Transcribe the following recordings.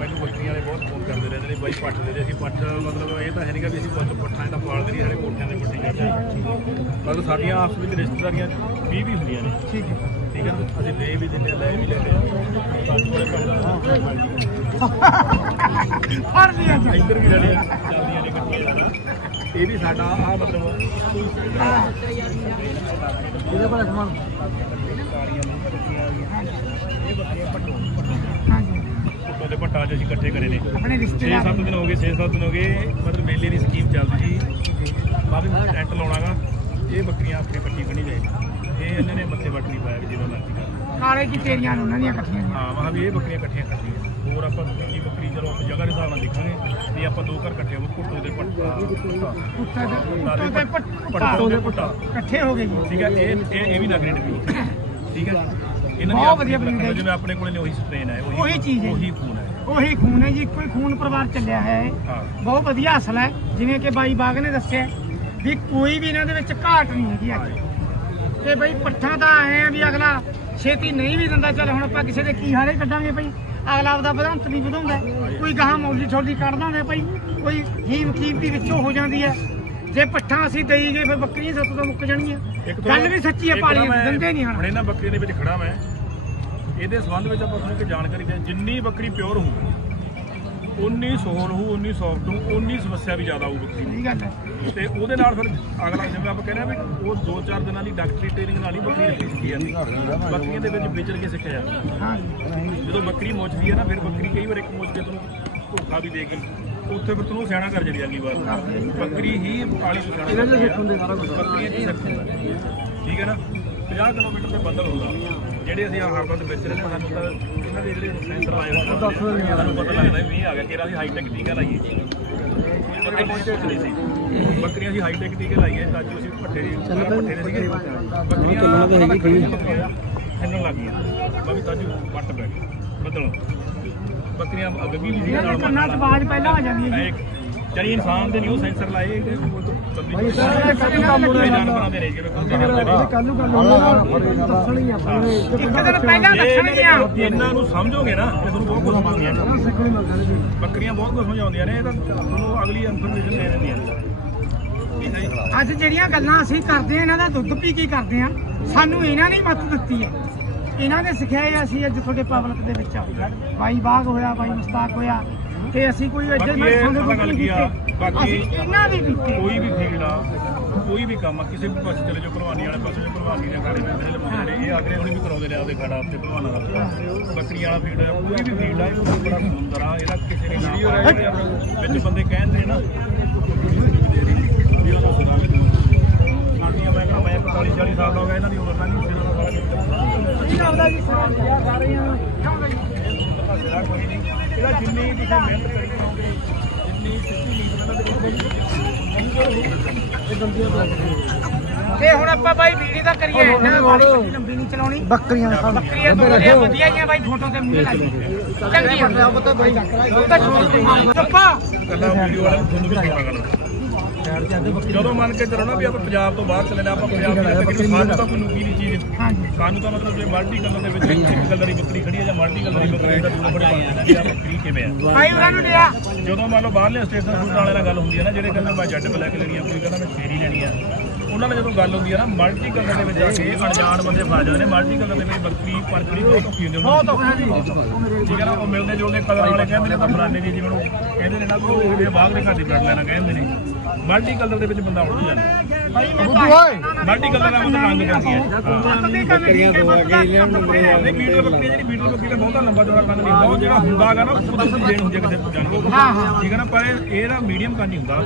ਮੈਨੂੰ ਬੱਕਰੀਆਂ ਵਾਲੇ ਬਹੁਤ ਫੋਨ ਕਰਦੇ ਰਹਿੰਦੇ ਨੇ ਬਾਈ ਪੱਠ ਦੇ ਦੇ ਅਸੀਂ ਪੱਠ ਮਤਲਬ ਇਹ ਤਾਂ ਹੈ ਨਹੀਂਗਾ ਵੀ ਅਸੀਂ ਪੁੱਤ ਪੱਠਾਂ ਦਾ ਪਾਲਦੇ ਨਹੀਂ ਸਾਡੇ ਕੋਠਿਆਂ ਦੇ ਪੱਠੇ ਜਾਂਦੇ ਮਤਲਬ ਸਾਡੀਆਂ ਆਪਸ ਵਿੱਚ ਰਿਸ਼ਤੇਦਾਰੀਆਂ 20 ਵੀ ਹੁੰਦੀਆਂ ਨੇ। ਠੀਕ ਹੈ। ਠੀਕ ਹੈ? ਅਸੀਂ ਦੇ ਵੀ ਦਿੰਦੇ ਲੈ ਵੀ ਲੈਂਦੇ ਹਾਂ ਸਾਨੂੰ ਇਹ ਕਰਦਾ ਫੜ ਲਿਆ ਜੀ। ਇੱਧਰ ਵੀ ਲੜੀਆਂ ਚੱਲਦੀਆਂ ਨੇ ਇਕੱਠੀਆਂ ਇਹ ਵੀ ਸਾਡਾ ਆ ਮਤਲਬ ਇਹਦੇ ਕੋਲ ਸਮਾਨ। ਹਾਂਜੀ। ਦੇ ਪੱਟਾ ਅੱਜ ਅਸੀਂ ਇਕੱਠੇ ਕਰੇ ਨੇ। ਆਪਣੇ 6-7 ਰਿਸ਼ਤੇਦਾਰ ਦਿਨ ਹੋ ਗਏ 6-7 ਦਿਨ ਹੋ ਗਏ ਮਤਲਬ ਮੇਲੇ ਦੀ ਸਕੀਮ ਚੱਲਦੀ ਸੀ। ਮੈਂ ਵੀ ਟੈਂਟ ਲਾਉਣਾਗਾ ਇਹ ਬੱਕਰੀਆਂ ਆਪਣੇ ਪੱਟੀ ਬਣੀ ਜਾਏ। ਇਹ ਇਹਨਾਂ ਨੇ ਮੱਥੇ ਵੱਟ ਨਹੀਂ ਪਾਇਆ ਵੀ ਜਿਵੇਂ ਮਰਜ਼ੀ ਕਰ ਕਾਲੇ ਕੀ ਤੇਰੀਆਂ ਨੇ ਉਹਨਾਂ ਦੀਆਂ ਇਕੱਠੀਆਂ ਨੇ। ਹਾਂ ਮੈਂ ਵੀ ਇਹ ਬੱਕਰੀਆਂ ਇਕੱਠੀਆਂ ਕਰਨੀਆਂ। ਹੋਰ ਆਪਾਂ ਦੂਜੀ ਬੱਕਰੀ ਚਲੋ ਆਪਾਂ ਜਗ੍ਹਾ ਦੇ ਹਿਸਾਬ ਨਾਲ ਦੇਖਾਂਗੇ ਵੀ ਆਪਾਂ ਦੋ ਘਰ ਇਕੱਠੇ ਹੋ ਕੁੱਟੋ ਦੇ ਪੱਟਾ ਉੱਤੇ ਦੇ ਪੱਟੋ ਪੱਟਾ ਦੇ ਪੱਟਾ ਇਕੱਠੇ ਹੋ ਗਏ ਜੀ। ਠੀਕ ਹੈ ਇਹ ਇਹ ਵੀ ਨਗਰੀ ਡਿਵੀ ਠੀਕ ਹੈ ਇਹਨਾਂ ਬਹੁਤ ਆਪਣੀ ਵਧੀਆ ਹੈ। ਜਿਵੇਂ ਆਪਣੇ ਕੋਲੇ ਨੇ ਉਹੀ ਸਟ੍ਰੇਨ ਹੈ ਉਹੀ ਚੀਜ਼ ਹੈ। ਉਹੀ ਉਹੀ ਖੂਨ ਹੈ ਜੀ ਕੋਈ ਖੂਨ ਪਰਿਵਾਰ ਚੱਲਿਆ ਹੈ। ਹਾਂ। ਬਹੁਤ ਵਧੀਆ ਅਸਲ ਹੈ। ਜਿਵੇਂ ਕਿ ਬਾਈ ਬਾਗ ਨੇ ਦੱਸਿਆ ਵੀ ਕੋਈ ਵੀ ਇਹਨਾਂ ਦੇ ਵਿੱਚ ਘਾਟ ਨਹੀਂ ਹੈਗੀ ਅੱਜ। ਤੇ ਬਈ ਪੱਠਾ ਤਾਂ ਆਏ ਆ ਵੀ ਅਗਲਾ ਛੇਤੀ ਨਹੀਂ ਵੀ ਦਿੰਦਾ ਚੱਲ ਹੁਣ ਆਪਾਂ ਕਿਸੇ ਦੇ ਕੀ ਹਾਰੇ ਕੱਢਾਂਗੇ ਬਈ। ਅਗਲਾ ਆਪਦਾ ਵਧੰਤ ਨਹੀਂ ਵਧਾਉਂਦਾ। ਕੋਈ ਗਾਹਾਂ ਮੌਲੀ ਛੋਲੀ ਕੱਢਦਾ ਹੁੰਦਾ ਬਈ। ਕੋਈ ਹੀਮ ਕੀਮਤੀ ਵਿੱਚੋਂ ਹੋ ਜਾਂਦੀ ਹੈ। ਜੇ ਪੱਠਾ ਅਸੀਂ ਦੇਈ ਗਏ ਫਿਰ ਬੱਕਰੀਆਂ ਸੱਤ ਤੋਂ ਮੁੱਕ ਜਾਣਗੀਆਂ ਇੱਕ ਗੱਲ ਵੀ ਸੱਚੀ ਹੈ ਇੱਕ ਪਾਲੀ ਮੈਂ ਦਿੰਦੇ ਨਹੀਂ ਹੁਣ। ਹਣ ਇਹਨਾਂ ਬੱਕਰੀ ਦੇ ਵਿੱਚ ਖੜਾ ਮੈਂ। ਇਹਦੇ ਸੰਬੰਧ ਵਿੱਚ ਆਪਾਂ ਤੁਹਾਨੂੰ ਇੱਕ ਜਾਣਕਾਰੀ ਦੇ ਜਿੰਨੀ ਬੱਕਰੀ ਪਿਓਰ ਹੋਊ ਉਨੀ ਸੋਹਣ ਹੋਊ ਉਨੀ ਸੌਫਟ ਹੋਊ ਉਨੀ ਸਮੱਸਿਆ ਵੀ ਜ਼ਿਆਦਾ ਆਊ ਬੱਕਰੀ ਦੀ। ਗੱਲ ਹੈ। ਤੇ ਉਹਦੇ ਨਾਲ ਫਿਰ ਅਗਲਾ ਜਿਵੇਂ ਆਪਾਂ ਕਹਿੰਦੇ ਆ ਵੀ ਉਹ 2-4 ਦਿਨਾਂ ਦੀ ਡਾਕਟਰੀ ਟ੍ਰੇਨਿੰਗ ਨਾਲ ਹੀ ਬੱਕਰੀ ਰੱਖੀ ਸਿੱਖੀ ਜਾਂਦੀ ਬੱਕਰੀਆਂ ਦੇ ਵਿੱਚ ਵਿਚਰ ਕੇ ਸਿੱਖਿਆ ਜਾਂਦਾ ਹਾਂ। ਜਦੋਂ ਬੱਕਰੀ ਮੁੱਚਦੀ ਹੈ ਨਾ ਫਿਰ ਬੱਕਰੀ ਕਈ ਵਾਰ ਇੱਕ ਮੁੱਚ ਕੇ ਤੈਨੂੰ ਧੋਖਾ ਵੀ ਦੇ ਗਈ ਉੱਥੇ ਫਿਰ ਤੈਨੂੰ ਸਿਆਣਾ ਕਰ ਜਾਂਦੀ ਅਗਲੀ ਵਾਰ। ਬੱਕਰੀ ਹੀ ਤੋਂ ਬੱਕਰੀਆਂ ਚ ਸਿੱਖਣ ਠੀਕ ਹੈ ਨਾ? 50 ਕਿਲੋਮੀਟਰ ਤੇ ਬੱਦਲ ਹੁੰਦਾ। ਜਿਹੜੇ ਅਸੀਂ ਆਹ ਹਰਬਤ ਵਿੱਚ ਰਹੇ ਹਾਂ, ਸਾਨੂੰ ਤਾਂ ਇਹਨਾਂ ਦੇ ਜਿਹੜੇ ਸੈਂਸਰ ਲਾਏ ਹੋਏ ਆ, ਸਾਨੂੰ ਪਤਾ ਲੱਗਦਾ ਵੀ ਮੀਂਹ ਆ ਗਿਆ ਕਿ ਅਸੀਂ ਹਾਈ ਟੈਕ ਲਾਈਏ। ਬੱਕਰੀ ਪਹੁੰਚਦੀ ਸੀ। ਬੱਕਰੀਆਂ ਅਸੀਂ ਹਾਈ ਟੈਕ ਲਾਈਏ ਤਾਂ ਜੋ ਅਸੀਂ ਪੱਠੇ ਪੱਠੇ ਦੇ ਸੀਗੇ। ਬੱਕਰੀਆਂ ਤਾਂ ਹੈਗੀ ਖੜੀ ਇੰਨੋਂ ਲੱਗ ਗਈਆਂ। ਬਾਕੀ ਤਾਂ ਜੋ ਵੱਟ ਬੱਦਲ ਬੱਕਰੀਆਂ ਗੱਗੀ ਵੀ ਸੀ ਨਾਲ ਕੰਨਾਂ 'ਚ ਆਵਾਜ਼ ਪਹਿਲਾਂ ਆ ਜਾਂਦੀ ਹੈ ਜੀ। ਜਿਹੜੀ ਇਨਸਾਨ ਦੇ ਉਹ ਸੈਂਸਰ ਲਾਏ ਤੇ ਉਹ ਜਾਨਵਰਾਂ ਦੇ ਕੱਲ ਨੂੰ ਕੱਲ ਨੂੰ ਦੱਸਣੀ ਇੱਕ ਦਿਨ ਪਹਿਲਾਂ ਦੱਸਣਗੀਆਂ ਇਹਨਾਂ ਨੂੰ ਸਮਝੋਗੇ ਨਾ ਤੇ ਤੁਹਾਨੂੰ ਬਹੁਤ ਕੁਝ ਮਿਲ ਜਾਣੀ ਬੱਕਰੀਆਂ ਬਹੁਤ ਕੁਝ ਸਮਝਾਉਂਦੀਆਂ ਨੇ ਇਹ ਤਾਂ ਤੁਹਾਨੂੰ ਅਗਲੀ ਇਨਫੋਰਮੇਸ਼ਨ ਦੇ ਦਿੰਦੀਆਂ ਅੱਜ ਜਿਹੜੀਆਂ ਗੱਲਾਂ ਅਸੀਂ ਕਰਦੇ ਆ ਇਹਨਾਂ ਦਾ ਦੁੱਧ ਪੀ ਕੇ ਕਰਦੇ ਆ ਸਾਨੂੰ ਇਹਨਾਂ ਨੇ ਮੱਤ ਦਿੱਤੀ ਹੈ। ਇਹਨਾਂ ਨੇ ਸਿਖਾਇਆ ਅਸੀਂ ਅੱਜ ਤੁਹਾਡੇ ਪਬਲਿਕ ਦੇ ਵਿੱਚ ਆਏ ਬਾਈ ਬਾਗ ਹੋਇਆ ਬਾਈ ਮੁਸਤਾਕ ਹੋਇਆ ਤੇ ਅਸੀਂ ਕੋਈ ਐਡੇ ਬਾਕੀ ਮੈਂ ਇਹ ਗੱਲ ਕੀ ਆ, ਬਾਕੀ- ਅਸੀਂ ਇਹਨਾਂ ਪੀਤੇ ਕੋਈ ਵੀ ਫੀਲਡ ਆ ਕੋਈ ਵੀ ਕੰਮ ਆ ਕਿਸੇ ਵੀ ਪਾਸੇ ਚਲੇ ਜਾਓ ਭਲਵਾਨੀ ਵਾਲੇ ਪਾਸੇ ਜੋ ਭਲਵਾਨੀ ਦੇ ਖਾੜੇ ਪੈਂਦੇ ਨੇ ਲੰਮੇ ਨੇ ਇਹ ਆਗਰੇ ਹੁਣੀ ਵੀ ਕਰਾਉਂਦੇ ਨੇ ਆਪਦੇ ਖਾੜਾ ਉੱਤੇ ਭਲਵਾਨਾਂ ਦਾ ਬੱਕਰੀਆਂ ਵਾਲਾ ਫੀਲਡ ਆ ਕੋਈ ਵੀ ਫੀਲਡ ਆ ਇਹ ਬਹੁਤ ਬੜਾ ਸਮੁੰਦਰ ਆ ਇਹਦਾ ਕਿਸੇ ਨੇ ਨਾਮ ਵਿੱਚ ਬੰਦੇ ਕਹਿੰਦੇ ਨਾ ਵੀ ਨਹੀਂ ਇਹਦਾ ਜਿੰਨੀ ਤੁਸੀਂ ਮਿਹਨਤ ਕਰੀ ਜਾਓਗੇ ਜਿੰਨੀ ਸਿੱਧੀ ਨੀਂਦ ਨਾਲ ਇਹ ਬੰਦੀਆਂ ਤੇ ਹੁਣ ਆਪਾਂ ਬਾਈ ਵੀਡੀਓ ਤਾਂ ਕਰੀਏ। ਲੰਬੀ ਨਹੀਂ ਚਲਾਉਣੀ? ਬੱਕਰੀਆਂ ਬੱਕਰੀਆਂ ਤੋਂ ਵਧੀਆ ਵਧੀਆ ਹੀ ਆ ਬਾਈ ਫੋਟੋ ਤੇ ਮੂੰਹ ਲਾਈ। ਚੰਗੀ ਬਾਈ ਉਹ ਤਾਂ ਛੋਟੀ ਚੱਪਾ ਕੱਲਾ ਵੀਡੀਓ ਵਾਲਾ ਤੁਹਾਨੂੰ ਵੀ ਸੁਣਾ ਗੱਲ ਜਦੋਂ ਮੰਨ ਕੇ ਚੱਲੋ ਨਾ ਵੀ ਆਪਾਂ ਪੰਜਾਬ ਤੋਂ ਬਾਹਰ ਚਲੇ ਆਪਾਂ ਪੰਜਾਬ ਦੇ ਤਕਰੀਬਨ ਸਾਨੂੰ ਤਾਂ ਕੋਈ ਨੂਕੀ ਦੀ ਚੀਜ਼ ਸਾਨੂੰ ਤਾਂ ਮਤਲਬ ਜੇ ਮਲਟੀ ਕਲਰ ਦੇ ਵਿੱਚ ਇੱਕ ਕਲਰ ਦੀ ਬੱਕਰੀ ਖੜੀ ਹੈ ਜਾਂ ਮਲਟੀ ਕਲਰ ਦੀ ਬੱਕਰੀ ਦਾ ਦੂਰ ਬੜੇ ਬਣਦਾ ਕਿ ਆ ਬੱਕਰੀ ਕਿਵੇਂ ਆ ਭਾਈ ਉਹਨਾਂ ਨੂੰ ਲਿਆ। ਜਦੋਂ ਮੰਨ ਲਓ ਬਾਹਰਲੇ ਸਟੇਸ਼ਨ ਵਾਲੇ ਨਾਲ ਗੱਲ ਹੁੰਦੀ ਹੈ ਨਾ ਜਿਹੜੇ ਕਹਿੰਦੇ ਮੈਂ ਜੱਟ ਬਲੈਕ ਲੈਣੀ ਆ ਕੋਈ ਕਹਿੰਦਾ ਮੈਂ ਸ਼ੇਰੀ ਲੈਣੀ ਆ। ਉਹਨਾਂ ਨਾਲ ਜਦੋਂ ਗੱਲ ਹੁੰਦੀ ਹੈ ਨਾ ਮਲਟੀ ਕਲਰ ਦੇ ਵਿੱਚ ਆ ਕੇ ਅਣਜਾਣ ਬੰਦੇ ਫਸ ਜਾਂਦੇ ਨੇ। ਮਲਟੀ ਕਲਰ ਦੇ ਵਿੱਚ ਬੱਕਰੀ ਪਰਕੜੀ, ਬਹੁਤ ਔਖੀ ਹੁੰਦੀ ਉਹਨਾਂ ਬਹੁਤ ਠੀਕ ਹੈ ਨਾ, ਉਹ ਮਿਲਦੇ ਜੁਲਦੇ ਕਲਰ ਵਾਲੇ ਕਹਿੰਦੇ ਨੇ ਤਾਂ ਫਲਾਣੇ ਦੀ ਜਿਵੇਂ ਉਹ ਕਹਿੰਦੇ ਨੇ ਨਾ, ਉਹ ਬਾਗ ਦੇ ਘਰ ਦੀ ਬਲੱਡ ਲੈਣਾ ਕਹਿੰਦੇ ਨੇ। ਮਲਟੀ ਕਲਰ ਦੇ ਵਿੱਚ ਬੰਦਾ ਉਲਝ ਜਾਂਦਾ। ਭਾਈ ਮੈਂ ਮਲਟੀ ਕਲਰ ਦਾ ਮਤਲਬ ਰੰਗ ਕਰਦੀ ਹੈ। ਬੱਕਰੀਆਂ ਦੋ ਆ ਗਈ ਲੈਣ ਨੰਬਰ ਨਹੀਂ ਬੀਟਲ ਬੱਕਰੀ ਜਿਹੜੀ ਬੀਟਲ ਬੱਕਰੀ ਦਾ ਬਹੁਤਾ ਲੰਬਾ ਚੌੜਾ ਕੰਨ ਨਹੀਂ ਹੁੰਦਾ ਉਹ ਜਿਹੜਾ ਹੁੰਦਾ ਹੈਗਾ ਨਾ ਉਹ ਤੁਸੀਂ ਦੇਣ ਹੁੰਦੀ ਜਾਨਵਰ ਨੂੰ। ਹਾਂ, ਹਾਂ। ਠੀਕ ਹੈ ਨਾ ਪਰ ਇਹ- ਇਹਦਾ ਮੀਡੀਅਮ ਕੰਨ ਹੀ ਹੁੰਦਾ।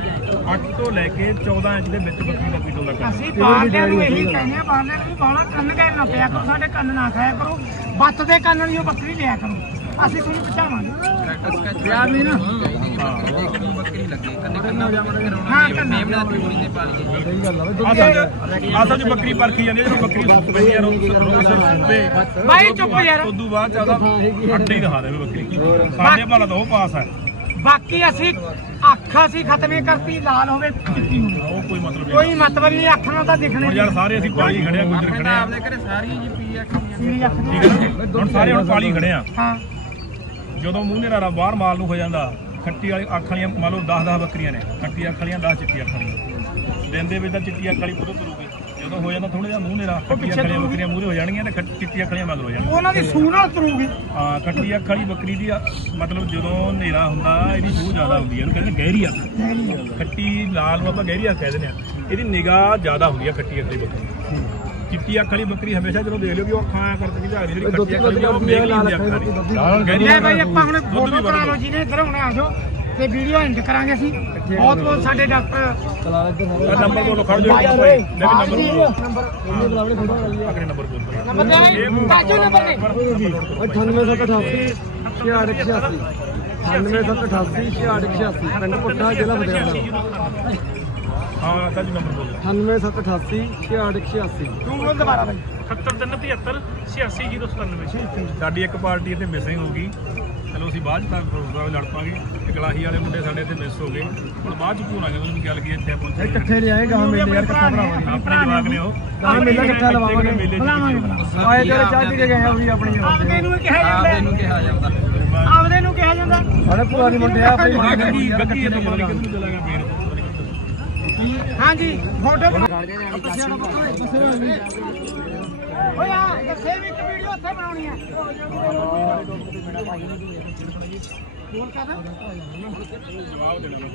8 ਤੋਂ ਲੈ ਕੇ 14 ਇੰਚ ਦੇ ਵਿੱਚ ਬੱਕਰੀ ਦਾ ਦਾ ਕੰਨ ਅਸੀਂ ਬਾਹਰਲਿਆਂ ਨੂੰ ਇਹੀ ਕਹਿੰਦੇ ਆ ਬਾਹਰਲਿਆਂ ਨੂੰ ਬਾਹਲਾ ਕੰਨ ਗੈਲ ਨਾ ਪਿਆ ਕਰੋ ਸਾਡੇ ਕੰਨ ਨਾ ਖਾਇਆ ਕਰੋ ਬੱਤ ਦੇ ਕੰਨ ਵਾਲੀ ਉਹ ਬੱਕਰੀ ਲਿਆ ਕਰੋ। ਅਸੀਂ ਤੁਹਾਨੂੰ ਪਹੁੰਚਾਵਾਂਗੇ। ਯਾਰ ਨਹੀਂ ਨਾ? ਅਸਲ 'ਚ। ਅਸਲ 'ਚ ਬੱਕਰੀ ਪਰਖੀ ਜਾਂਦੀ ਹੈ ਜਦੋਂ ਬੱਕਰੀ ਸੁੱਕ ਪੈਂਦੀ ਹੈ ਰੋਕ ਸੁੱਪੇ ਬਾਈ ਚੁੱਪ ਯਾਰ। ਉਦੋਂ ਬਾਅਦ ਜ਼ਿਆਦਾ ਅੱਡੇ ਹੀ ਦਿਖਾ ਦੇਵੇ ਬੱਕਰੀ। ਸਾਡੇ ਭਾਲਾ ਤਾਂ ਉਹ ਪਾਸ ਹੈ ਬਾਕੀ ਅਸੀਂ ਅੱਖ ਅਸੀਂ ਖਤਮੇ ਕਰਤੀ ਲਾਲ ਹੋਵੇ ਚਿੱਟੀ ਹੋਵੇ ਉਹ ਕੋਈ ਮਤਲਬ ਨਹੀਂ। ਕੋਈ ਮਤਲਬ ਨਹੀਂ ਅੱਖ ਨਾਲ ਤਾਂ ਦਿਖਣੇ ਹੁਣ ਯਾਰ ਸਾਰੇ ਅਸੀਂ ਪਾਲੀ ਖੜੇ ਆ ਗੁੱਜਰ ਖੜੇ ਆ। ਆਪਦੇ ਘਰੇ ਸਾਰੀ ਜੀ ਪੀ ਆ ਸੀਰੀ ਅੱਖ ਠੀਕ ਹੈ ਨਾ? ਹੁਣ ਸਾਰੇ ਹੁਣ ਪਾਲੀ ਖੜੇ ਆ। ਹਾਂ। ਜਦੋਂ ਮੂੰਹ ਨੇਰਾ ਬਾਹਰ ਮਾਲ ਨੂੰ ਹੋ ਜਾਂਦਾ ਖੱਟੀ ਵਾਲੀ ਅੱਖ ਵਾਲੀਆਂ ਮੰਨ ਲਓ 10 10 ਬੱਕਰੀਆਂ ਨੇ ਖੱਟੀ ਅੱਖ ਵਾਲੀਆਂ 10 ਚਿੱਟੀ ਅੱਖ ਵਾਲੀਆਂ। ਦਿਨ ਦੇ ਵਿੱਚ ਤਾਂ ਚਿੱਟੀ ਅੱਖ ਵਾਲੀ ਪੁੱਤ ਤੁਰੂਗੀ ਜਦੋਂ ਹੋ ਜਾਂਦਾ ਥੋੜਾ ਜਿਹਾ ਮੂੰਹ ਨੇਰਾ ਖੱਟੀ ਅੱਖ ਵਾਲੀਆਂ ਬੱਕਰੀਆਂ ਮੂਹਰੇ ਹੋ ਜਾਣਗੀਆਂ ਤੇ ਖੱਟ- ਚਿੱਟੀ ਅੱਖ ਵਾਲੀਆਂ ਮਗਰ ਹੋ ਜਾਣਗੀਆਂ। ਉਹਨਾਂ ਦੀ ਸੂਹ ਨਾਲ ਤਰੂਗੀ ਹਾਂ ਖੱਟੀ ਅੱਖ ਵਾਲੀ ਬੱਕਰੀ ਦੀ ਮਤਲਬ ਜਦੋਂ ਹਨੇਰਾ ਹੁੰਦਾ ਇਹਦੀ ਸੂਹ ਜ਼ਿਆਦਾ ਹੁੰਦੀ ਹੈ ਇਹਨੂੰ ਕਹਿੰਦੇ ਗਹਿਰੀ ਅੱਖ। ਖੱਟੀ ਲਾਲ ਨੂੰ ਆਪਾਂ ਗਹਿਰੀ ਅੱਖ ਕਹਿ ਦਿੰਦੇ ਆ। ਇਹਦੀ ਨਿਗਾਹ ਜ਼ਿਆਦਾ ਹੁੰਦੀ ਹੈ ਖੱਟੀ ਅੱਖ ਵਾਲੀ ਬੱਕਰੀ ਚਿੱਟੀ ਅੱਖ ਵਾਲੀ ਬੱਕਰੀ ਹਮੇਸ਼ਾ ਜਦੋਂ ਦੇਖ ਲਿਓ ਵੀ ਉਹ ਅੱਖਾਂ ਕਰਕੇ ਕੀ ਲੱਗਦੀ ਜਿਹੜੀ ਖੱਟੀ ਅੱਖ ਵਾਲੀ ਉਹ ਮੇਕ ਨਹੀਂ ਹੁੰਦੀ ਅੱਖਾਂ ਭਾਈ ਆਪਾਂ ਹੁਣ ਫੋਟੋ ਕਰਾ ਲਓ ਜਿਹਨੇ ਇੱਧਰ ਹੁਣ ਆ ਤੇ ਵੀਡੀਓ ਐਂਡ ਕਰਾਂਗੇ ਅਸੀਂ। ਬਹੁਤ ਬਹੁਤ ਸਾਡੇ ਡਾਕਟਰ ਕਲਾਲ ਇੱਧਰ ਨੰਬਰ ਬੋਲੋ ਖੜ ਜਾਓ। ਨੰਬਰ ਇਹਨੇ ਬੁਲਾਵਣੇ ਫੋਟੋ ਕਰ ਲਈ ਅਗਲੇ ਨੰਬਰ ਬੋਲੋ। ਨੰਬਰ ਕਾਜੂ ਨੰਬਰ ਨੇ। 98 78 68 86 ਸਾਡੀ ਇੱਕ ਪਾਰਟੀ ਇੱਥੇ ਮਿਸਿੰਗ ਹੋ ਗਈ। ਚਲੋ ਅਸੀਂ ਬਾਅਦ ਚ ਤਾਂ ਪ੍ਰੋਗਰਾਮ ਲੜ ਪਾਂਗੇ ਇਕਲਾਹੀ ਵਾਲੇ ਮੁੰਡੇ ਸਾਡੇ ਇੱਥੇ ਮਿਸ ਹੋ ਗਏ। ਹੁਣ ਬਾਅਦ ਚ ਭੂਣਾ ਜਦੋਂ ਗੱਲ ਕੀ ਇੱਥੇ ਪਹੁੰਚੇ ਇਕੱਠੇ ਲਿਆਏ ਗਾਹ ਮੇਲੇ ਯਾਰ ਕਿੱਥਾ ਭਰਾਵਾਂਗੇ। ਆਪਣੇ ਜਵਾਬ ਨੇ ਉਹ। ਗਾਹ ਮੇਲਾ ਇਕੱਠਾ ਲਵਾਵਾਂਗੇ। ਆਏ ਤੇਰੇ ਚਾਹ ਪੀ ਗਏ ਆ ਵੀ ਆਪਣੀ ਆਪਦੇ ਨੂੰ ਕਿਹਾ ਜਾਂਦਾ। ਆਪਦੇ ਨੂੰ ਕਿਹਾ ਜਾਂਦਾ। ਆਪਦੇ ਨੂੰ ਕਿਹਾ ਜਾਂਦਾ। ਸਾਡੇ ਪੁਰਾਣੀ ਮੁੰਡੇ ਆ ਆਪਣੀ ਗੱਗੀ ਗੱਗੀ ਤਾਂ ਪਤਾ ਨਹੀਂ ਕਿੱਥੇ ਚਲਾ ਗਿਆ ਫੇਰ ਹਾਂਜੀ ਫੋਟੋ ਓਏ ਆ ਦੱਸੇ ਵੀ ਇੱਕ ਵੀਡੀਓ ਉੱਥੇ ਬਣਾਉਣੀ ਹੈ ਬੋਲ ਕਾ ਜਵਾਬ ਦੇਣਾ ਮੈਂ